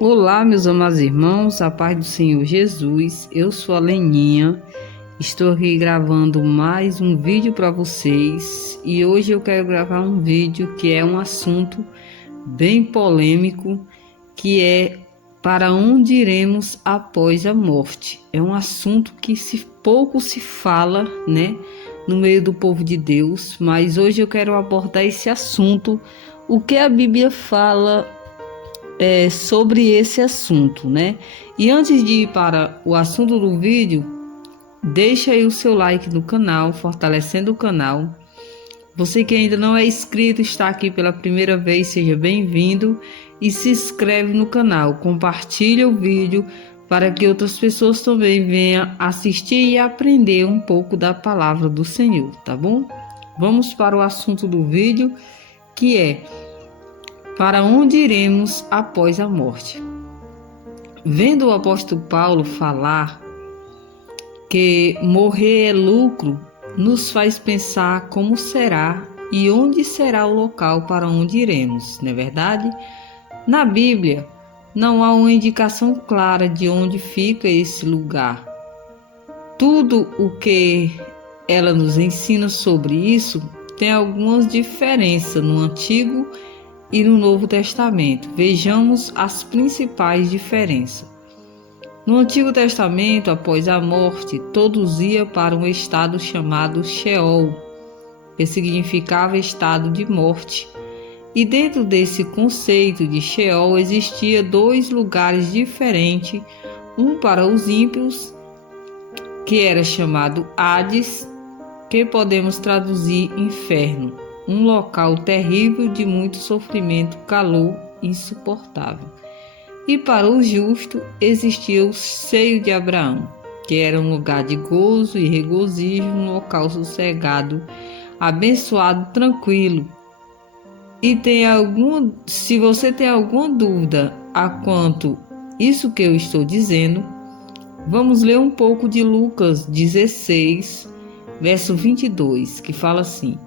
Olá, meus amados irmãos, a paz do Senhor Jesus. Eu sou a Leninha, estou aqui gravando mais um vídeo para vocês e hoje eu quero gravar um vídeo que é um assunto bem polêmico, que é para onde iremos após a morte. É um assunto que pouco se fala, né, no meio do povo de Deus, mas hoje eu quero abordar esse assunto, o que a Bíblia fala sobre esse assunto, né? E antes de ir para o assunto do vídeo, deixa aí o seu like no canal, fortalecendo o canal. Você que ainda não é inscrito, está aqui pela primeira vez, seja bem-vindo e se inscreve no canal, compartilha o vídeo para que outras pessoas também venham assistir e aprender um pouco da palavra do Senhor, tá bom? Vamos para o assunto do vídeo, que é: para onde iremos após a morte? Vendo o apóstolo Paulo falar que morrer é lucro, nos faz pensar como será e onde será o local para onde iremos, não é verdade? Na Bíblia, não há uma indicação clara de onde fica esse lugar. Tudo o que ela nos ensina sobre isso tem algumas diferenças no Antigo e no Novo Testamento. Vejamos as principais diferenças. No Antigo Testamento, após a morte, todos iam para um estado chamado Sheol, que significava estado de morte. E dentro desse conceito de Sheol existia dois lugares diferentes, um para os ímpios, que era chamado Hades, que podemos traduzir inferno, um local terrível de muito sofrimento, calor insuportável. E para o justo existia o seio de Abraão, que era um lugar de gozo e regozijo, um local sossegado, abençoado, tranquilo. E se você tem alguma dúvida a quanto isso que eu estou dizendo, vamos ler um pouco de Lucas 16, verso 22, que fala assim: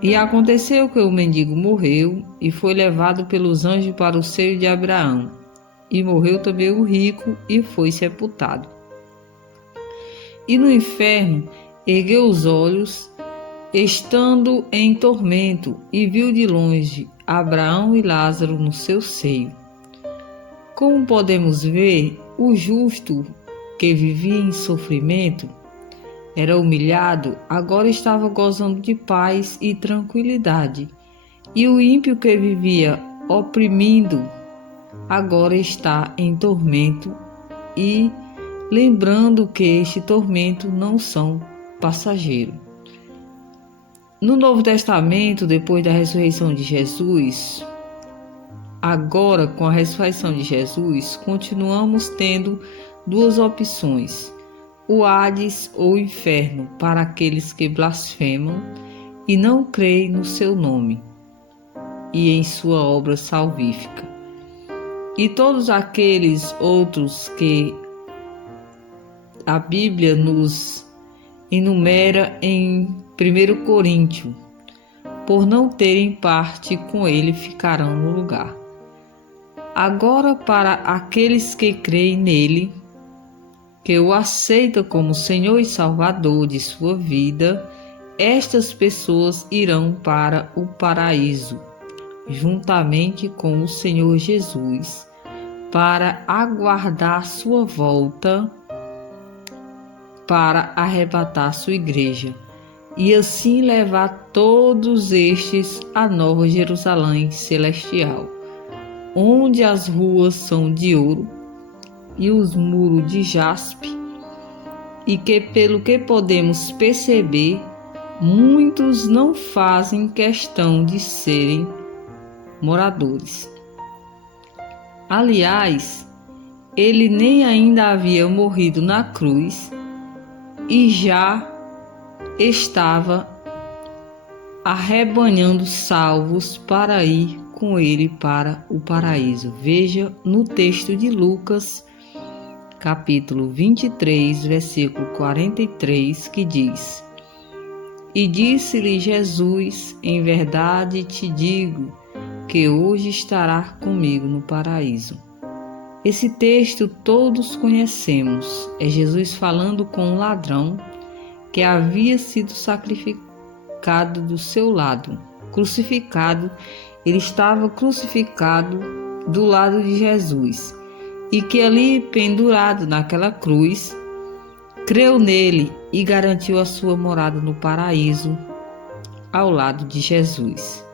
E aconteceu que o mendigo morreu e foi levado pelos anjos para o seio de Abraão. E morreu também o rico e foi sepultado. E no inferno ergueu os olhos, estando em tormento, e viu de longe Abraão e Lázaro no seu seio. Como podemos ver, o justo que vivia em sofrimento, era humilhado, agora estava gozando de paz e tranquilidade. E o ímpio que vivia oprimindo, agora está em tormento e lembrando que este tormento não são passageiros. No Novo Testamento, depois da ressurreição de Jesus, agora com a ressurreição de Jesus, continuamos tendo duas opções: o Hades ou o inferno para aqueles que blasfemam e não creem no seu nome e em sua obra salvífica. E todos aqueles outros que a Bíblia nos enumera em 1 Coríntios, por não terem parte com ele, ficarão no lugar. Agora, para aqueles que creem nele, que o aceita como Senhor e Salvador de sua vida, estas pessoas irão para o paraíso, juntamente com o Senhor Jesus, para aguardar sua volta, para arrebatar sua igreja, e assim levar todos estes à Nova Jerusalém celestial, onde as ruas são de ouro e os muros de jaspe, e que, pelo que podemos perceber, muitos não fazem questão de serem moradores. Aliás, ele nem ainda havia morrido na cruz e já estava arrebanhando salvos para ir com ele para o paraíso. Veja no texto de Lucas, capítulo 23, versículo 43, que diz: E disse-lhe Jesus: Em verdade te digo que hoje estarás comigo no paraíso. Esse texto todos conhecemos. É Jesus falando com um ladrão que havia sido sacrificado do seu lado, crucificado. Ele estava crucificado do lado de Jesus e que ali, pendurado naquela cruz, creu nele e garantiu a sua morada no paraíso ao lado de Jesus.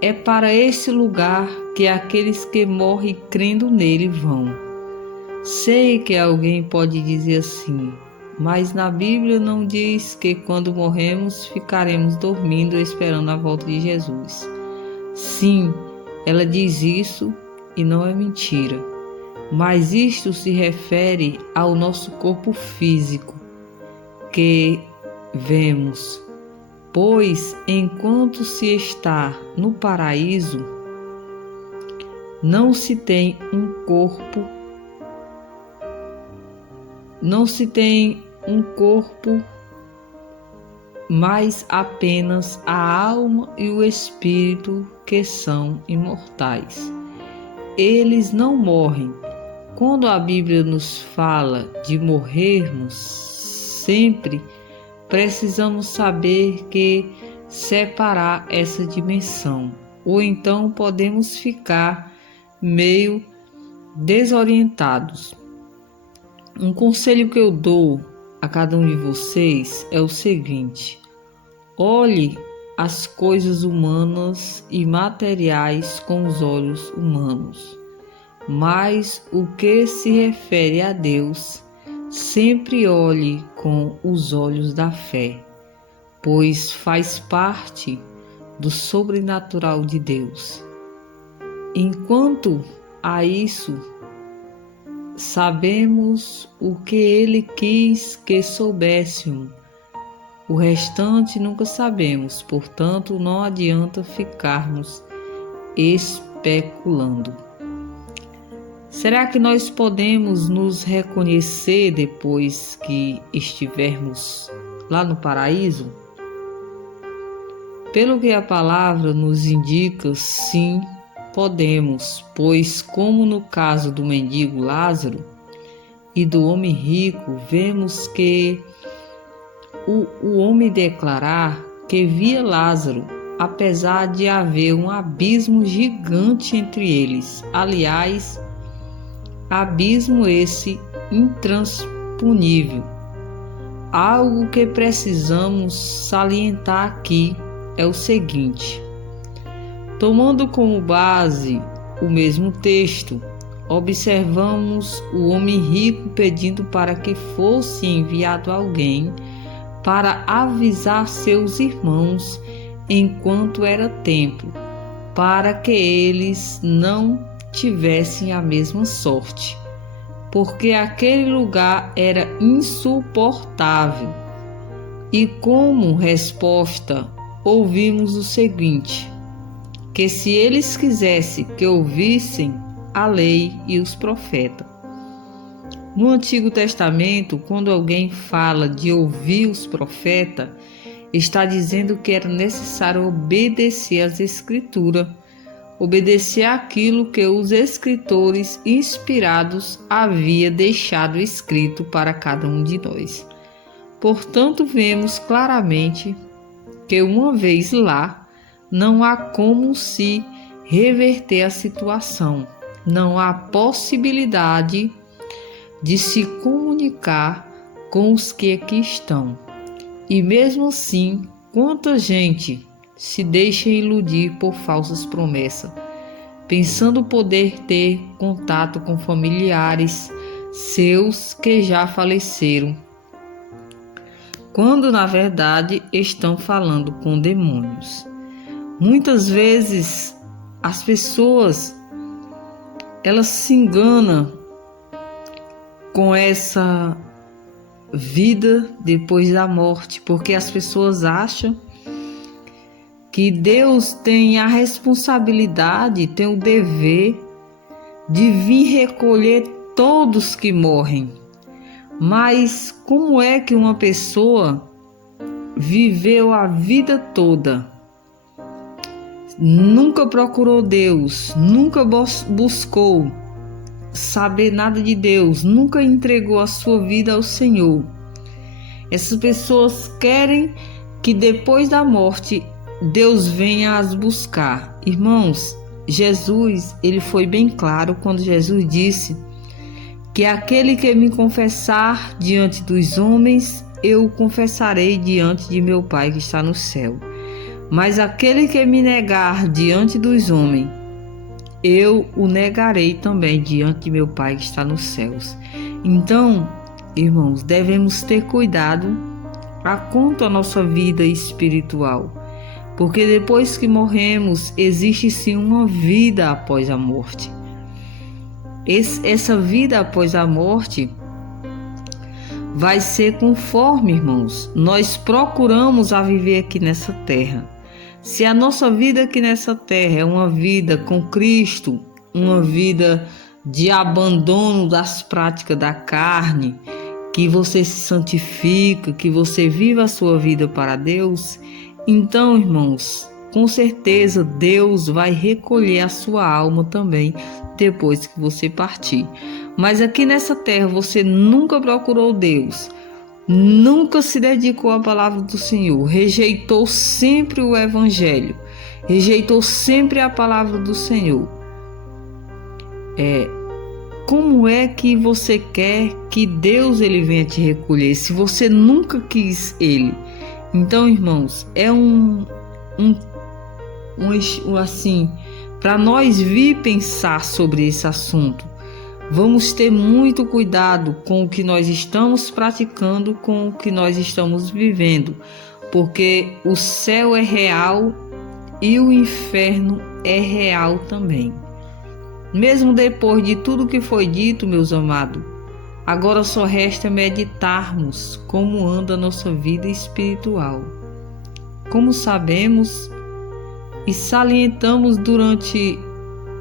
É para esse lugar que aqueles que morrem crendo nele vão. Sei que alguém pode dizer assim, mas na Bíblia não diz que quando morremos ficaremos dormindo esperando a volta de Jesus. Sim, ela diz isso e não é mentira. Mas isto se refere ao nosso corpo físico que vemos, pois enquanto se está no paraíso, não se tem um corpo, mas apenas a alma e o espírito que são imortais. Eles não morrem. Quando a Bíblia nos fala de morrermos, sempre precisamos saber que separar essa dimensão, ou então podemos ficar meio desorientados. Um conselho que eu dou a cada um de vocês é o seguinte: olhe as coisas humanas e materiais com os olhos humanos, mas o que se refere a Deus, sempre olhe com os olhos da fé, pois faz parte do sobrenatural de Deus. Enquanto a isso, sabemos o que Ele quis que soubéssemos. O restante nunca sabemos, portanto, não adianta ficarmos especulando. Será que nós podemos nos reconhecer depois que estivermos lá no paraíso? Pelo que a palavra nos indica, sim, podemos, pois, como no caso do mendigo Lázaro e do homem rico, vemos que o homem declarar que via Lázaro, apesar de haver um abismo gigante entre eles. Aliás, abismo esse intransponível. Algo que precisamos salientar aqui é o seguinte: tomando como base o mesmo texto, observamos o homem rico pedindo para que fosse enviado alguém para avisar seus irmãos enquanto era tempo, para que eles não tivessem a mesma sorte, porque aquele lugar era insuportável. E como resposta, ouvimos o seguinte: que se eles quisessem que ouvissem a lei e os profetas. No Antigo Testamento, quando alguém fala de ouvir os profetas, está dizendo que era necessário obedecer às Escrituras, obedecer àquilo que os escritores inspirados haviam deixado escrito para cada um de nós. Portanto, vemos claramente que uma vez lá, não há como se reverter a situação, não há possibilidade de se comunicar com os que aqui estão. E mesmo assim, quanta gente se deixa iludir por falsas promessas, pensando poder ter contato com familiares seus que já faleceram, quando na verdade estão falando com demônios. Muitas vezes as pessoas elas se enganam com essa vida depois da morte, porque as pessoas acham que Deus tem a responsabilidade, tem o dever de vir recolher todos que morrem. Mas como é que uma pessoa viveu a vida toda nunca procurou Deus, nunca buscou saber nada de Deus, nunca entregou a sua vida ao Senhor. Essas pessoas querem que depois da morte Deus venha as buscar. Irmãos, Jesus, ele foi bem claro quando Jesus disse que aquele que me confessar diante dos homens, eu o confessarei diante de meu Pai que está no céu. Mas aquele que me negar diante dos homens, eu o negarei também diante de meu Pai que está nos céus. Então, irmãos, devemos ter cuidado quanto à nossa vida espiritual, porque depois que morremos, existe sim uma vida após a morte. Essa vida após a morte vai ser conforme, irmãos, nós procuramos a viver aqui nessa terra. Se a nossa vida aqui nessa terra é uma vida com Cristo, uma vida de abandono das práticas da carne, que você se santifica, que você viva a sua vida para Deus, então, irmãos, com certeza Deus vai recolher a sua alma também depois que você partir. Mas aqui nessa terra você nunca procurou Deus, nunca se dedicou à palavra do Senhor, rejeitou sempre o Evangelho, rejeitou sempre a palavra do Senhor. Como é que você quer que Deus ele venha te recolher se você nunca quis Ele? Então, irmãos, é assim, para nós vir pensar sobre esse assunto, vamos ter muito cuidado com o que nós estamos praticando, com o que nós estamos vivendo, porque o céu é real e o inferno é real também. Mesmo depois de tudo que foi dito, meus amados, agora só resta meditarmos como anda a nossa vida espiritual. Como sabemos e salientamos durante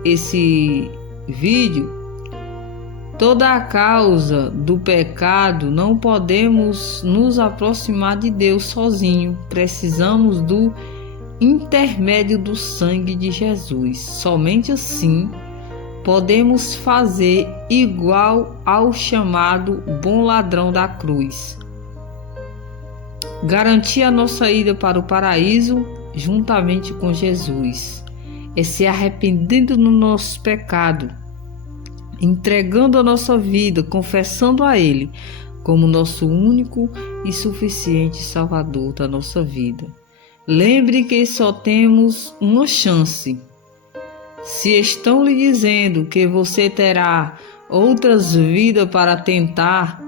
esse vídeo, toda a causa do pecado, não podemos nos aproximar de Deus sozinho. Precisamos do intermédio do sangue de Jesus. Somente assim podemos fazer igual ao chamado bom ladrão da cruz. Garantir a nossa ida para o paraíso juntamente com Jesus. É se arrependendo do nosso pecado, entregando a nossa vida, confessando a Ele como nosso único e suficiente Salvador da nossa vida. Lembre que só temos uma chance. Se estão lhe dizendo que você terá outras vidas para tentar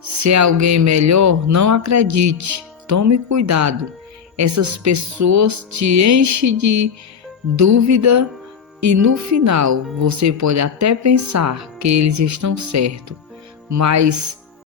ser alguém melhor, não acredite. Tome cuidado. Essas pessoas te enchem de dúvida e no final você pode até pensar que eles estão certos, mas